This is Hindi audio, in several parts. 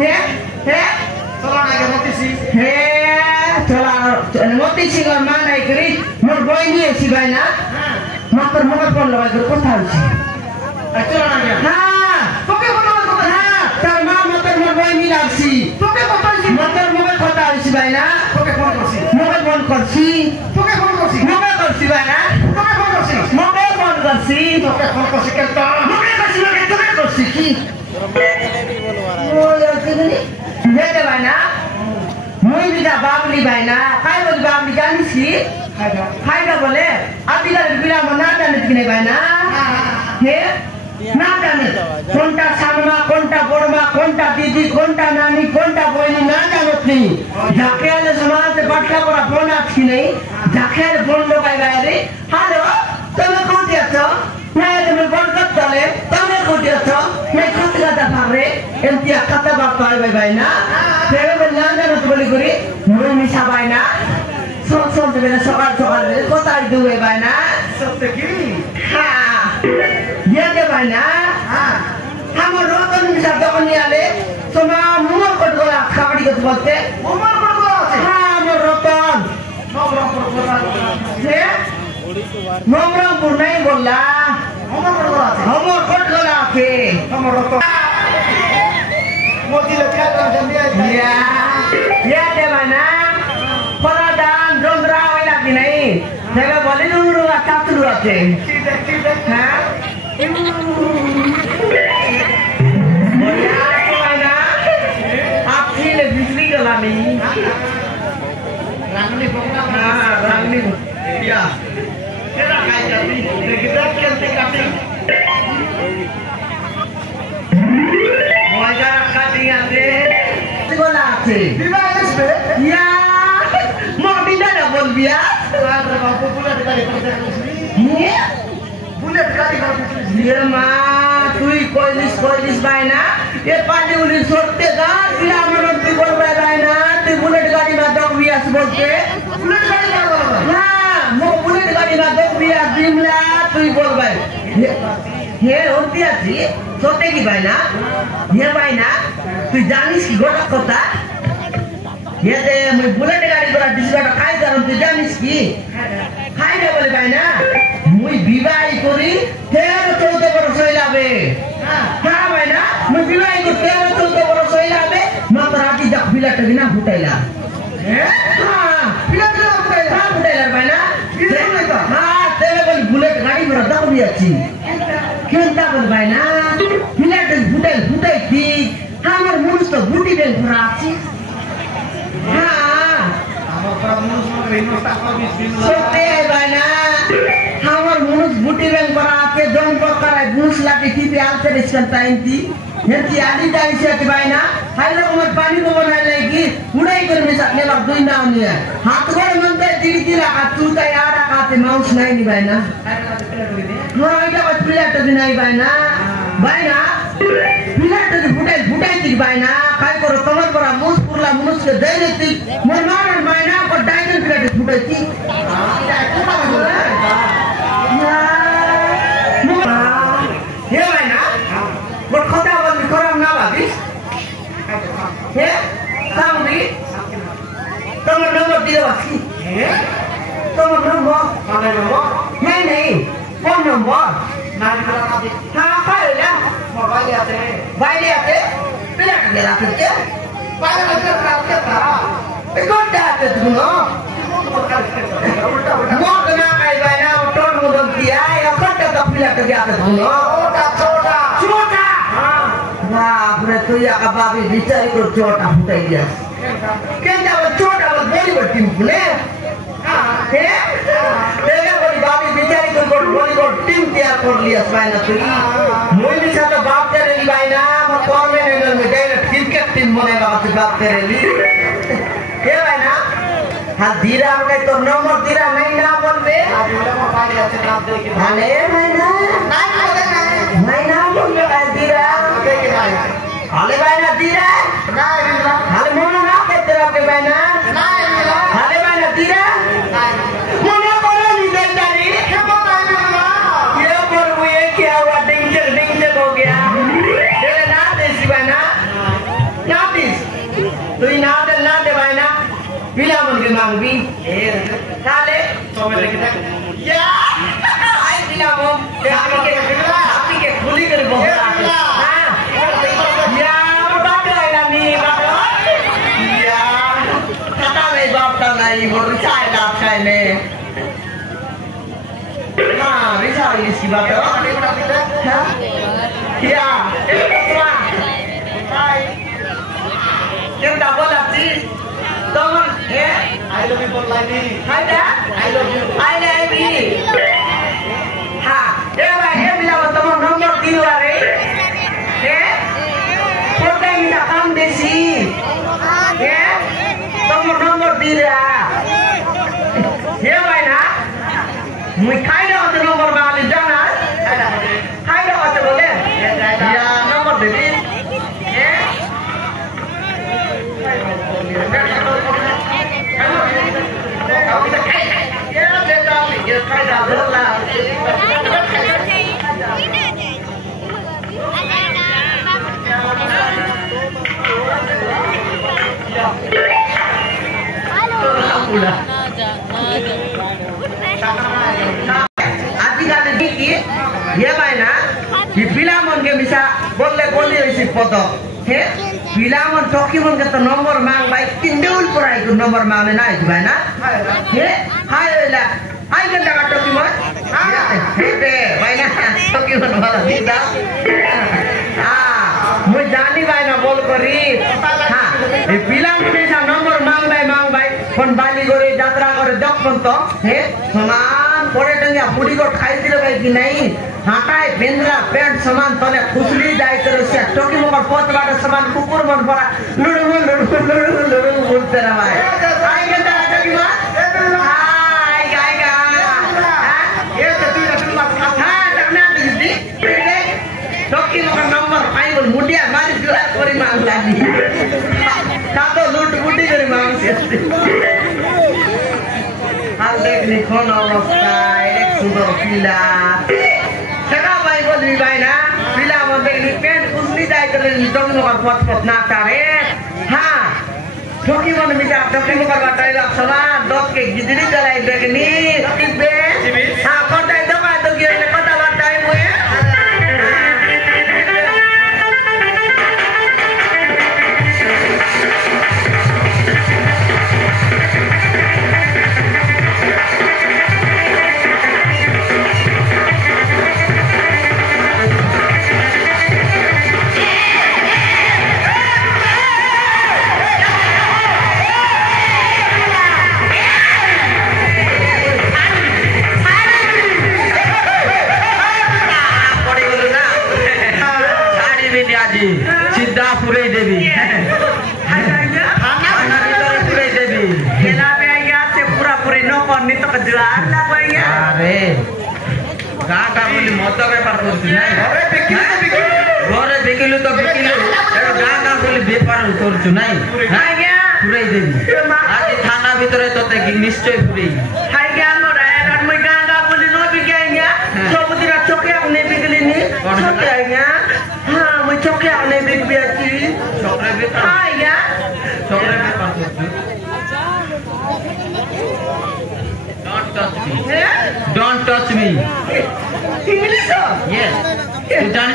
he he Tolong aja mati sih. he chola moti singar mana ikri mor boy ni si baina matar mogar pon lagai kor kotha hoichi Tolong aja. ha Toke kono kono. ha tar ma matar mor boy ni লাগছি Toke kono sih. matar mogar kotha hoichi baina Toke kono kono sih. mogar bon korছি Toke kono kono sih. mogar korছি baina Toke kono kono sih. mogar bon korছি Toke kono kono sih kenta. mogar korছি কি ও यार ये बायना मुई बिदा बाबली बायना काय बोल बाबली जानिस की खाइदा बोले आदिला बिला मना जाने किने बायना हे ना जाने कोनटा साममा कोनटा बड़मा कोनटा दीदी कोनटा नानी कोनटा बहिनी ना जानत नहीं जाकेले समाज से बाटला परा फोन आछि नहीं जाकेले फोन लगाई बायरे हेलो তুমি কোটি আছো না তুমি বলকত চলে তুমি কোটি আছো मैं কত কথা ভাবে এমতি কথা বার্তা হয় ভাই না ফেরে বললাম জানো তো বলি করি মুই মিছা ভাই না সব সব দেবে সকাল সকাল কোথায় দুবে ভাই না Sate gini. হ্যাঁ ইয়ে দে ভাই না Ah. আমার রতন মিছা দোকান নিয়ালে তোমার মুমর কত গলা খাবাড়ি কত বলতে Umar berapa sih? হ্যাঁ আমার রতন Nomor berapa? হে নমরপুর নাই বললা Umar berapa sih? আমার কত গলা আছে Nomor berapa? Mau dilekat dan dia. Ya, ya deh mana? Peradan dondra wala dinai. Saya boleh dulu atas dulu aja. Tidak. Hah? Boleh apa mana? Api le bisri galami. Rangni pokoknya. Ah, rangni. Iya. Kita kayak jadi. Kita kenti. Moja katingan deh. Sekolah aja. Di mana sih? Ya, mau pindah dah bol biar. Ada berapa bulan dikali kerja di sini? Ya. Bulan dikali kerja di sini. ये माँ तुई कोइलिस बायना ये पानी उली सोते का बिना मनों ती बोल बायना ती बुलेट गाड़ी में दो बियास बोलते Bulan dikali kerja. हाँ मो बुलेट गाड़ी में दो बियास दिमला तुई बोल बाय ये होती आती सोते की बायना ये बायना तुई जानिस की गोटा कोता ये दे मैं बुलेट गाड़ी को डिस्का काय करूँ तुई जानिस की खाई दे बोले बायना मुई বিবাহ করি 13-14 বছর হইলাবে হ্যাঁ ভাই না মুই বিবাহ করি 13-14 বছর হইলাবে মাত্র রাতি যা বিলাটা বিনা ফুটাইলা হ্যাঁ ফুটাইলা ভাই না হ্যাঁ তেলে বলি বুলেট গাড়ি করে দাও দিয়েছি কেনটা বল ভাই না বিলাটা ফুটাইছি আমার মানুষ তো বুটি বেল ভরা আছে হ্যাঁ Sama pramus mau minus tak habis minus. সত্যি ভাই না আমার মানুষ বুটি বেল করা আছে জন প্রকারে বুস লাটি টিপে আলতে রেস্টান টাইমটি হেতি আদি দাইছে কি ভাই না হাইলো আমার পানি তো বনাই লাগি উড়াই করে মিশা নেলা দুই নাও নিয়ে হাত করে মনতে দিদি দিলা কা তুই আর আকাতে মাউস নাই নি ভাই না হ্যাঁ এটা বাদ প্লেট তো নাই ভাই না প্লেট তো ফুটাই কি ভাই না কাই করো তোমার বড় মুস পুরলা মুসকে দেই নি মন মারন ভাই না কো ডাইজন প্লেট ফুটাইছি ये भाई ना वो खोटा बंद करो ना बाबी ये सामने तुम नंबर दियो बाकी तुम नंबर Mana nomor? नहीं phone number Nanti kalau nanti हाँ पायो ना mau bayar deh. भाई ले आते पिला कर दे रहा है Bayar aja berapa tak? कौन चाहते तुम लोग Udah. mau kena kayak भाई ना टोन मुदम दिया या खोटा तो पिला कर दिया तुम लोग Coba. छोटा बाप रे तू या का बाबी बिचारी को छोटा फुटाई दिया क्या वो छोटा वो बोली बट्टी मुले हे तेरे बोली बाबी बिचारी को बोली को टीम तैयार कर लिया स्पाइना तू मुई भी साथ बाप तेरे ली बाइना मैं कॉर्नर में गए क्रिकेट टीम बनेगा तो बाप तेरे ली ये बाइना हाँ धीरा में तो नंबर धीरा नहीं ना बोल बे Udah mau bayar deh nanti kita. हाले बाइना नहीं ना बोल बे धीरा हाले बाइना धीरा हाले मोना ना के तेरा के बाइना हाले बाइना धीरा मोना बोलो नहीं देता रे ये पर वो ये क्या हुआ डिंग से हो गया तेरे ना देसी बाइना ना समय लेके देख या आई बिना वो आपकी के खुली कर बोला हां या बात आइला नी बात या कथा में बात नहीं वो चाय लाभ चाय ने हां रिसा इसकी बात है हां या हाय क्या बोला थी तुम है आई लव यू बोल लाई हाय क्या आई लव यू हाँ ये भाई ये बिना वो तुम नंबर 3 वाले ये फोटो मिला काम देसी ये तुम नंबर 3 ये भाई ना मुझे खाई रहा हूँ नंबर वाले जाना खाई रहा हूँ बोले या नंबर दे दी ये खाई रहा बोला आजकल देखिए ये भाई ना ये फिल्म के मिसा बोले बोली ऐसी फोटो है फिल्म डॉक्यूमेंट के तो नंबर मांग भाई किंडल पर आई तो नंबर मांगने ना है भाई ना है हाय ला आई के लगा डॉक्यूमेंट हां है भाई ना डॉक्यूमेंट वाला सीधा हां मुझे जानी भाई ना बोल करी हां ये फिल्म के सा नंबर मांग भाई फोन बाली करे यात्रा करे दक्षण तो हे समान पड़े टंगिया पुड़ी को खाई दिले भाई कि नहीं हाटाए बेंद्रा पेंट समान तले खुसली जाए करे से टोकी मगर पोत बाटे समान कुकुर मन पड़ा लुडु बोलते रहा भाई आई के दा टोकी मा हाय गाएगा ये तो तू मत हां करना दीदी टोकी मगर नंबर पाई बोल मुंडिया मारी जुआ कोरी मांग लागी का तो लूट बुड्डी करे मांग से हाल देखने कौन अवस्था एक सुंदर पीला सेका भाई बोली भाई ना पीला मन देखने पेंट कुसली जाए तो डोंग मगर फट ना तारे हाँ ठोकी मन मिला डोंग मगर बताइला समान डॉग के गिदरी जलाई देखनी टिबे हाँ कोटाई दबा तो गिरे ने कोटा बताई मुझे सीधा पूरे देवी पूरा पूरे नो करनी तो कजलार ना पाएंगे अरे गाटा बोली मत व्यापार करती नहीं घरे बिकिलु तो बिकिलु गाटा बोली व्यापार करती नहीं पूरे देवी आज थाना भीतर तोते निश्चय पूरे हाय क्या नो राय रात में गाटा बोली नो बिकेंगे सब दिन चोके अपने बिकली नहीं चोके आएंगे हाँ मैं चोके अपने बिक भी अच्छी चोके भी हाँ या चोके भी पर Don't touch me. English sir? Yes. Tu जान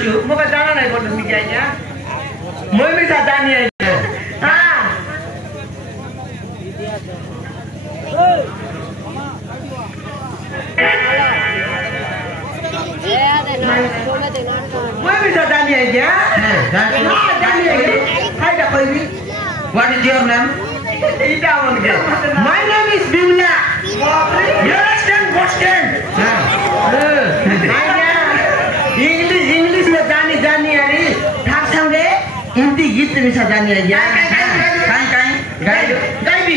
चु? मुझे जाना नहीं बोलते मी क्या क्या? मैं भी जानी है। हाँ। मैं भी जानी है क्या? जानी है। हाय क्या कोई भी? What is your name? My name is Bimla. You understand Boston? English में जानी यारी ठाक संगे हिंदी गीत में जानी है यार गाई भी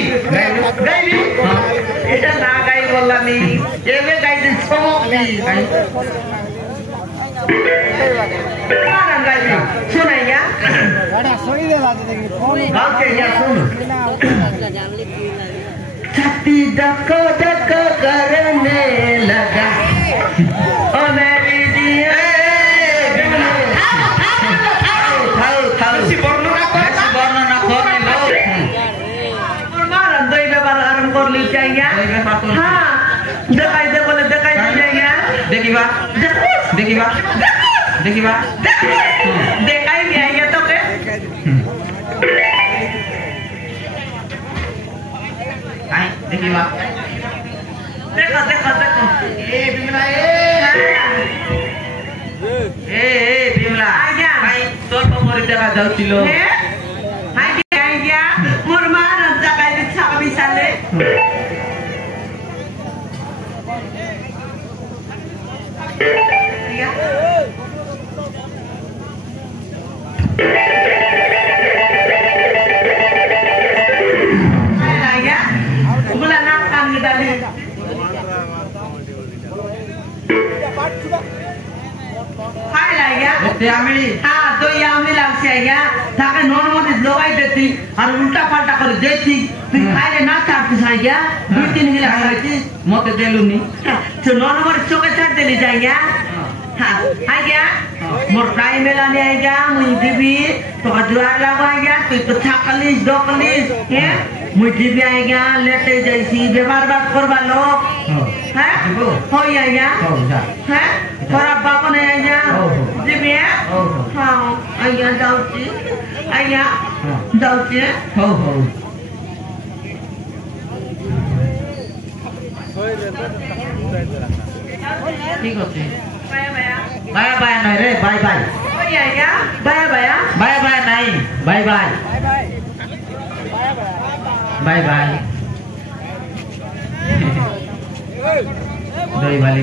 इधर ना गाई बोला नहीं ये भी गाई दिन सोमों भी सुना क्या? गाँव के क्या सुन? छाती धक धक करने लगा, ओ मेरी दिया। ऐसी वर्णना करने लो। मारा दो ही बार आराम कर ली क्या? देखिबा देखिबा देखाई नहीं आएगा तो के आई देखिबा देखो देखो देखो ए बिमला ए बिमला आज्ञा आई तोर पमरी দেখা যাচ্ছিল आज्ञा मोर मान जगाई दे छाबी साले उल्टा पाल्टा कर देती तुम खाइले ना चाटती आज्ञा 2-3 गिलास खाइती मते देलुनी तो नॉर्मल चोके छाट देली जाएगा हां आज्ञा मोर टाइम मेलाने आज्ञा मुई दिबी तो जुआर लागो आज्ञा तू तो छाकलिस डोकलिस हे मुई दिबी आज्ञा लेटे जैसी व्यवहार बात करबा लोग हैं होई आज्ञा हो जा हैं खराब बाप ने आज्ञा दिबी हां आज्ञा जाउची आज्ञा जाउची हो हो ठीक আছে बाय बाय नहीं रे बाय बाय होई आज्ञा बाय बाय बाय बाय नहीं बाय बाय बाय बाय दही वाली